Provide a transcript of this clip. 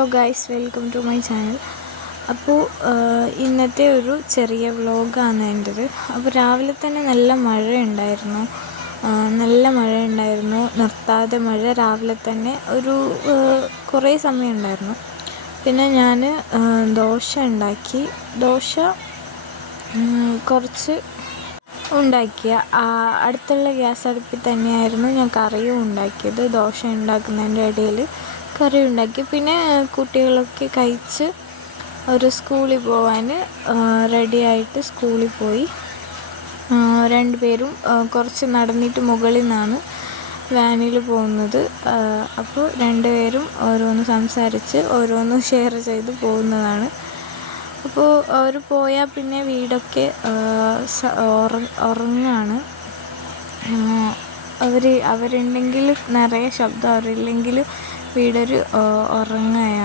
Hello guys, welcome to my channel. അപ്പോൾ ഇന്നത്തെ ഒരു ചെറിയ വ്ലോഗാണ് എൻ്റെത്. അപ്പോൾ രാവിലെ തന്നെ നല്ല മഴയുണ്ടായിരുന്നു, നിർത്താതെ മഴ. രാവിലെ തന്നെ ഒരു കുറേ സമയം ഉണ്ടായിരുന്നു. പിന്നെ ഞാൻ ദോശ ഉണ്ടാക്കി. കുറച്ച് ഉണ്ടാക്കിയ അടുത്തുള്ള ഗ്യാസ് അടുപ്പിൽ തന്നെയായിരുന്നു ഞാൻ കറിയും ഉണ്ടാക്കിയത്. ദോശ ഉണ്ടാക്കുന്നതിൻ്റെ ഇടയിൽ കറി ഉണ്ടാക്കി. പിന്നെ കുട്ടികളൊക്കെ കഴിച്ച് ഒരു സ്കൂളിൽ പോകാൻ റെഡിയായിട്ട് സ്കൂളിൽ പോയി. രണ്ടുപേരും കുറച്ച് നടന്നിട്ട് മുകളിൽ നിന്നാണ് വാനിൽ പോകുന്നത്. അപ്പോൾ രണ്ടുപേരും ഓരോന്ന് സംസാരിച്ച് ഓരോന്ന് ഷെയർ ചെയ്ത് പോകുന്നതാണ്. അപ്പോൾ അവർ പോയാൽ പിന്നെ വീടൊക്കെ ഉറങ്ങാണ്. അവരുണ്ടെങ്കിൽ നിറയെ ശബ്ദം, അവരില്ലെങ്കിൽ വീടൊരു ഉറങ്ങുകയാണ്.